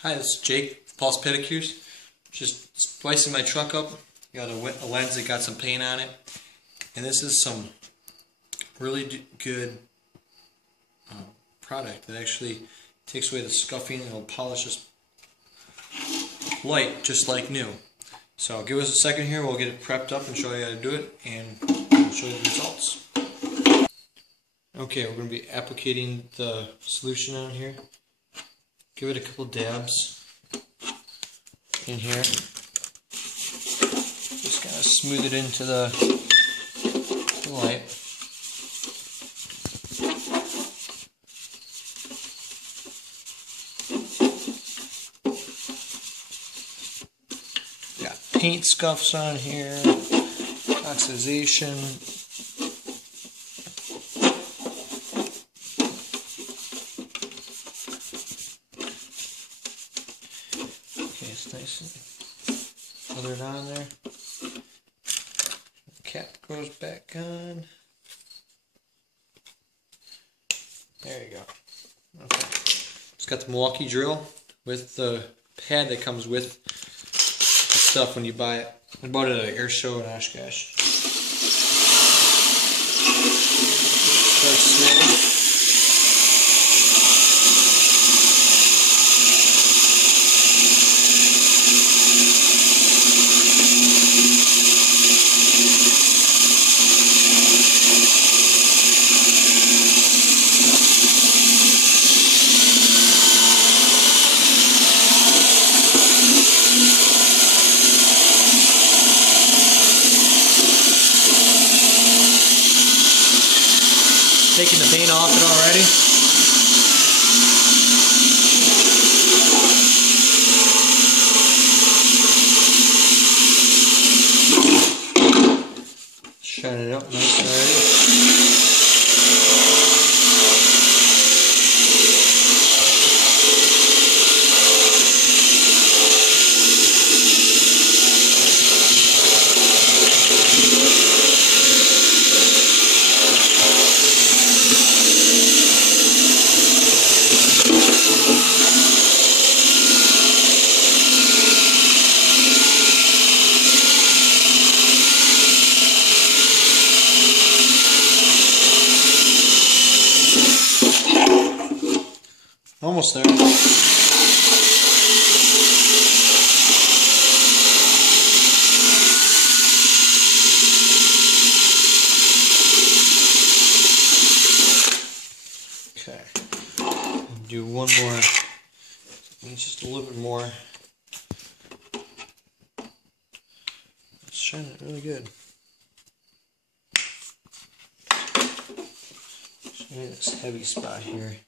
Hi, this is Jake, Pulse Pedicures. Just splicing my truck up. Got a lens that got some paint on it. And this is some really good product that actually takes away the scuffing and it'll polish this light just like new. So give us a second here, we'll get it prepped up and show you how to do it, and we'll show you the results. Okay, we're going to be applicating the solution on here. Give it a couple dabs in here. Just kind of smooth it into the light. Got paint scuffs on here, oxidation. Okay, it's nice and feather it on there. The cap goes back on. There you go. Okay. It's got the Milwaukee drill with the pad that comes with the stuff when you buy it. I bought it at an air show in Oshkosh. Start slow. Taking the paint off it already. Shine it up nice already. Almost there. Okay. Do one more. It's just a little bit more. Let's shine it really good. Show me this heavy spot here.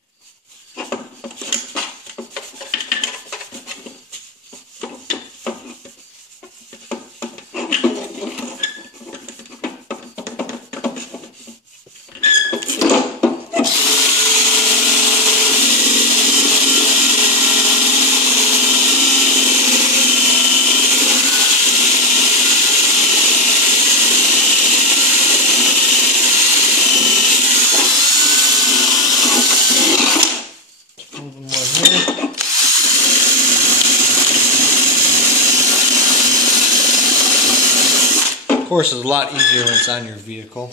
Of course, it's a lot easier when it's on your vehicle.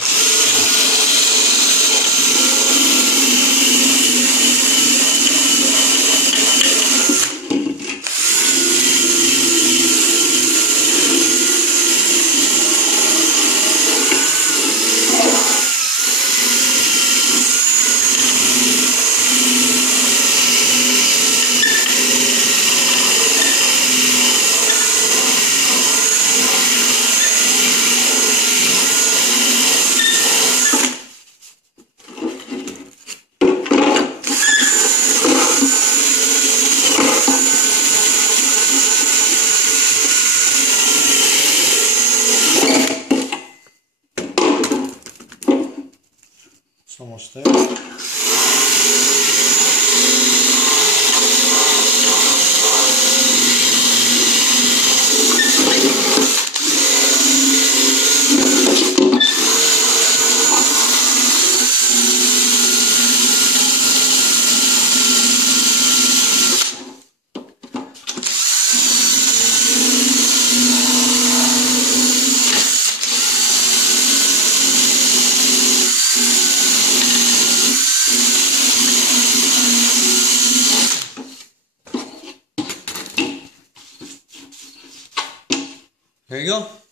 There you go.